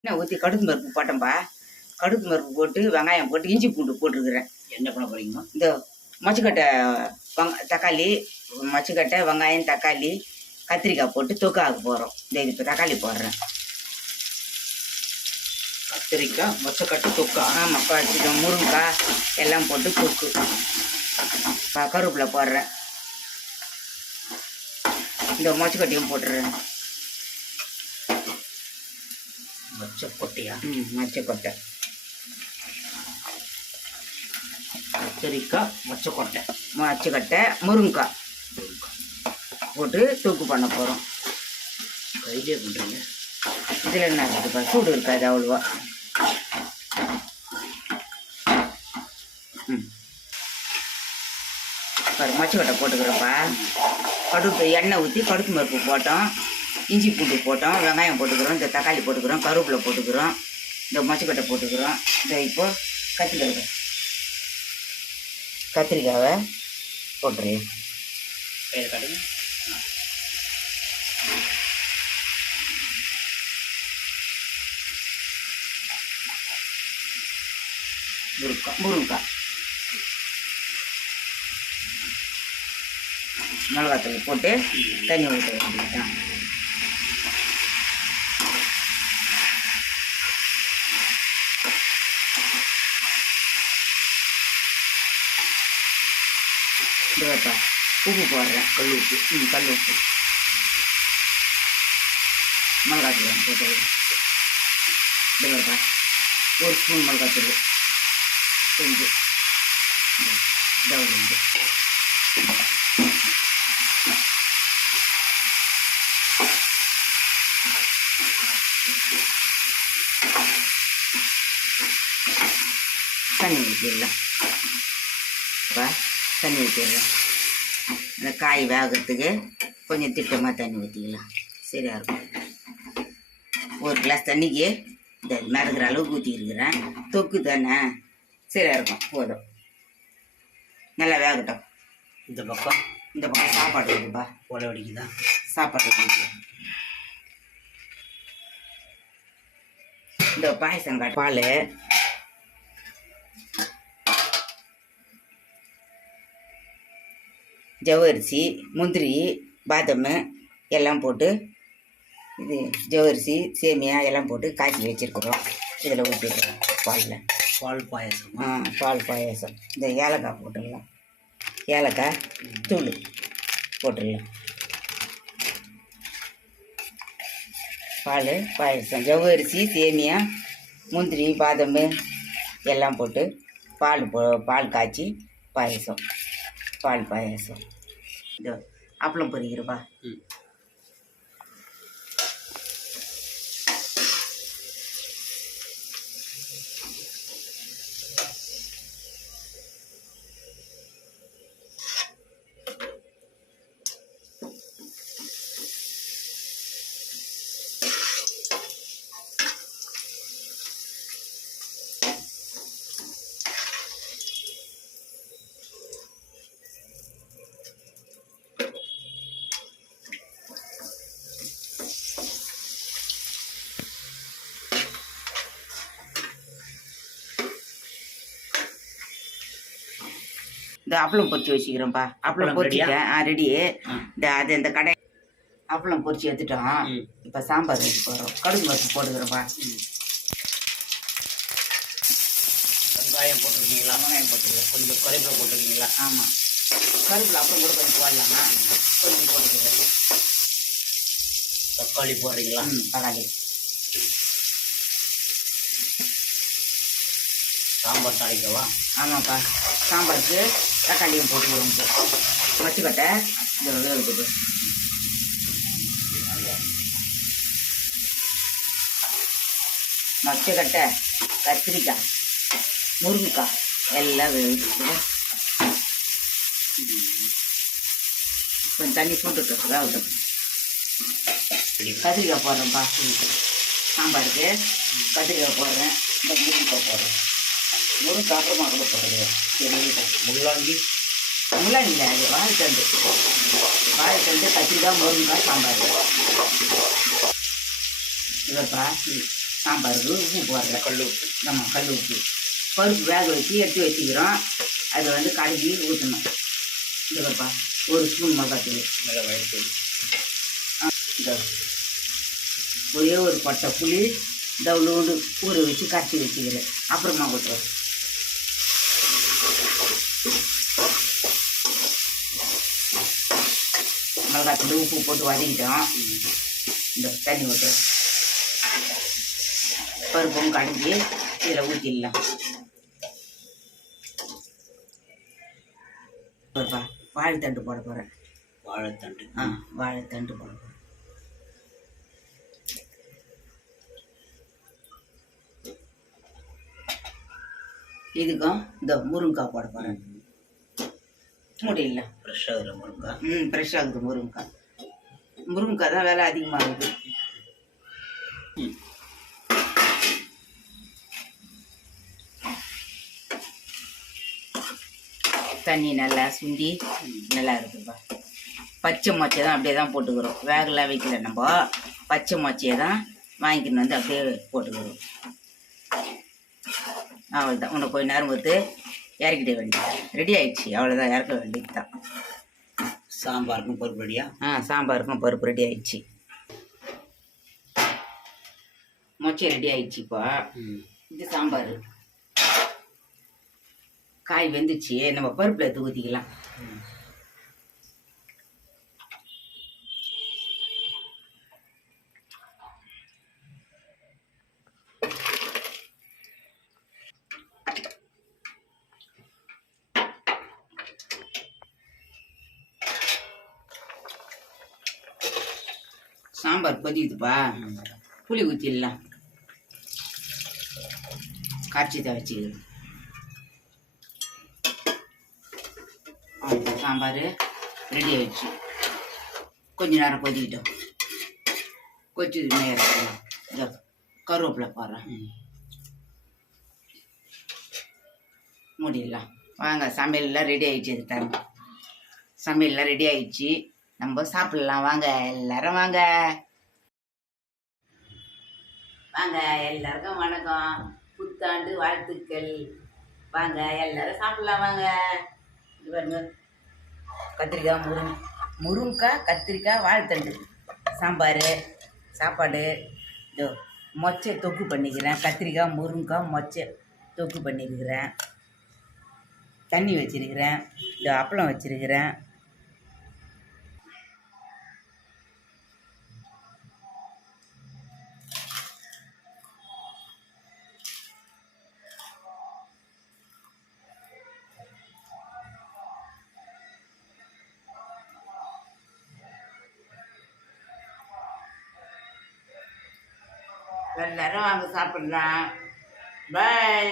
எண்ணெய் ஊற்றி கடுகு பருப்பு போட்டேன்ப்பா. கடுகு பருப்பு போட்டு வெங்காயம் போட்டு இஞ்சி பூண்டு போட்டுருக்குறேன். என்ன பண்ண போகிறீங்கம்மா? இந்த மொச்சக்கட்டை தக்காளி, மொச்சக்கட்டை, வெங்காயம், தக்காளி, கத்திரிக்காய் போட்டு தொக்கு ஆக்க போகிறோம். இந்த இப்போ தக்காளி போடுறேன். கத்திரிக்காய், மொச்சக்கட்டை தொக்கா? ஆமாம், குழச்சிட்டோம். முருங்கைக்காய் எல்லாம் போட்டு தொக்கு. கருவேப்பிலை போடுறேன். இந்த மொச்சக்கட்டையும் போட்டுடுறேன். மொச்சக்கொட்டையா? மொச்சக்கொட்டை, கத்திரிக்காய், மொச்சக்கொட்டை, மொச்சக்கட்டை, முருங்கைக்காய் போட்டு தொக்கு பண்ண போகிறோம். கையிலே பண்ணுறீங்க? இதில் என்ன இருக்குதுப்பா, சூடு இருக்காது அவ்வளோவா. மொச்சக்கொட்டை போட்டுக்கிறோம்ப்பா. கடுகு எண்ணெய் ஊற்றி கடுகு பருப்பு போட்டோம், இஞ்சி பூண்டு போட்டோம், வெங்காயம் போட்டுக்கிறோம், இந்த தக்காளி போட்டுக்கிறோம், கருவேப்பிலை போட்டுக்கிறோம், இந்த மொச்சக்கொட்டை போட்டுக்கிறோம். இந்த இப்போது கத்திரிக்காவை போட்டுருவேன். முருங்கைக்காய், மிளகாத்தூள் போட்டு தண்ணி ஊற்ற வேண்டியதுதான். இதுப்பா உப்பு போடுறேன், கல் உப்பு. கல் உப்பு, மிளகாத்தூள் போட்டு இதுப்பா ஒரு ஸ்பூன் மிளகாத்தூள் கொஞ்சம் டவுல் தண்ணி ஊற்றிடலாம். தண்ணி ஊற்றிடலாம். இந்த காய் வேகிறதுக்கு கொஞ்சம் திட்டமாக தண்ணி ஊற்றிக்கலாம், சரியாக இருக்கும். ஒரு கிளாஸ் தண்ணிக்கு இந்த மிதக்கிற அளவுக்கு ஊற்றிருக்கிறேன். தொக்கு தானே, சரியாக இருக்கும், போதும். நல்லா வேகட்டும். இந்த பக்கம் சாப்பாடு இருக்குப்பா. ஒலை வடிக்குதா? சாப்பாடு இருக்கு. இந்த பாயசங்காய் பால், ஜவ்வரிசி, முந்திரி, பாதாம் எல்லாம் போட்டு, இது ஜவ்வரிசி, சேமியா எல்லாம் போட்டு காய்ச்சி வச்சுருக்குறோம். இதில் ஊற்றிடுறோம் பாலில். பால் பாயசம்? பால் பாயசம். இந்த ஏலக்காய் போட்டுடலாம், ஏலக்காய் தூள் போட்டுடலாம். பால் பாயசம், ஜவ்வரிசி, சேமியா, முந்திரி, பாதாம் எல்லாம் போட்டு பால் காய்ச்சி பாயசம், பால் பாயசம். இந்த அப்பளம் பொரிக்கிறப்பா. இந்த அப்பளம் பொரிச்சு வச்சுக்கிறோம்ப்பா. அப்பளம் பொரிச்சிட்டேன், ரெடி. இந்த கடை அப்பளம் பொரிச்சு எடுத்துட்டோம். இப்போ சாம்பார் வச்சு போகிறோம். கடுகு பருப்பு போட்டுக்கிறோம்ப்பா. வெங்காயம் போட்டுருக்கீங்களா? வெங்காயம் போட்டுருக்கீங்க. கொஞ்சம் கருவேப்பிலை போட்டுருக்கீங்களா? ஆமாம், கருவேப்பிலை அப்புறம் கூட கொஞ்சம் போடலாமா, கொஞ்சம் போட்டுக்கிறேன். தக்காளி போடுறீங்களா? தக்காளி. சாம்பார் தாளிக்கவா? ஆமாப்பா, சாம்பாருக்கு தக்காளியும் போட்டுக்கிறோம். மொச்சக்கட்டை இந்த வேகுது. மொச்சக்கட்டை, கத்திரிக்காய், முருங்கைக்காய் எல்லாம் வேகுது. கொஞ்சம் தண்ணி போட்டுட்டு வேகட்டும். கத்திரிக்காய் போடுறேன்ப்பா. சாம்பாருக்கு கத்திரிக்காய் போடுறேன். இந்த முருங்கைக்காய் போடுறேன். முருங்கை அப்புறமா கூட போடுறேன். முள்ளாங்கி இல்லை, அது வாழைத்தண்டு. கத்திரிக்காய், முருங்கைக்காய், சாம்பார். இல்லைப்பா, சாம்பாருக்கு உப்பு போடுறேன். கல் உப்பு. நம்ம கல் உப்பு. பருப்பு வேக வச்சு எடுத்து வச்சுக்கிறோம். அதை வந்து கழுவி ஊற்றணும். இதுப்பா 1 ஸ்பூன் மிளகாத்தூள். மிளகாய்த்தூள். இந்த ஒரே ஒரு பட்டை புளி தவுளோடு ஊற வச்சு கரைச்சி வச்சுக்கிறேன். அப்புறமா ஊற்றுறோம். மிளகாத்தூள் உப்பு போட்டு வதக்கிட்டோம். இந்த தண்ணி ஊற்றுறோம். பருப்பும் கடைஞ்சி இதில் ஊற்றிடலாம். வாழைத்தண்டு போட போகிறேன். வாழைத்தண்டு. வாழைத்தண்டு போட போகிறேன். இதுக்கும் இந்த முருங்கைக்காய் போட போகிறேன். முடியல. ஃப்ரெஷ்ஷாக இருக்கிற முருங்காய். ஃப்ரெஷ்ஷாக இருக்குது முருங்கைக்காய். முருங்கைக்காய் தான் விலை அதிகமாகுது. தண்ணி நல்லா சுண்டி நல்லா இருக்குதுப்பா. பச்சை மொச்சை தான் அப்படியே தான் போட்டுக்கிறோம். வேகலாம் வைக்கல. நம்ம பச்சை மொச்சையை தான் வாங்கிக்கின்னு வந்து அப்படியே போட்டுக்கிறோம். அவ்வளோதான். உன்னை கொஞ்ச நேரம் பார்த்து இறக்கிட வேண்டியது. ரெடி ஆயிடுச்சு. அவ்வளோதான், இறக்க வேண்டியது தான். சாம்பாருக்கும் பருப்பு ரெடியா? சாம்பாருக்கும் பருப்பு ரெடி ஆயிடுச்சு. மொச்சை ரெடி ஆயிடுச்சுப்பா. இது சாம்பார். காய் வெந்துச்சு. நம்ம பருப்பில் எடுத்து ஊற்றிக்கலாம். சாம்பார் கொதிக்குதுப்பா. புளி ஊற்றிடலாம். காய்ச்சி தான் வச்சுக்கிறது. சாம்பார் ரெடி ஆயிடுச்சு. கொஞ்ச நேரம் கொதிக்கிட்டோம். கொதிச்சது நேரம் கருவேப்பிலை போடுறேன். முடியலாம். வாங்க, சமையல்லாம் ரெடி ஆயிடுச்சு. இது டைம் சமையல்லாம் ரெடி ஆயிடுச்சு. நம்ம சாப்பிடலாம். வாங்க எல்லாரும் வாங்க. வாங்க எல்லாருக்கும் வணக்கம். புத்தாண்டு வாழ்த்துக்கள். வாங்க எல்லாரும் சாப்பிடலாம். வாங்க. இது பாருங்க, கத்திரிக்காய் முருங்கைக்காய் கத்திரிக்காய் வாழைத்தண்டு சாம்பார் சாப்பாடு. இதோ மொச்சை தொக்கு பண்ணிக்கிறேன். கத்திரிக்காய் முருங்கைக்காய் மொச்சை தொக்கு பண்ணியிருக்கிறேன். தண்ணி வச்சிருக்கிறேன். இதோ அப்பளம் வச்சிருக்கிறேன். எல்லாரும் வாங்க சாப்பிடலாம். பாய்.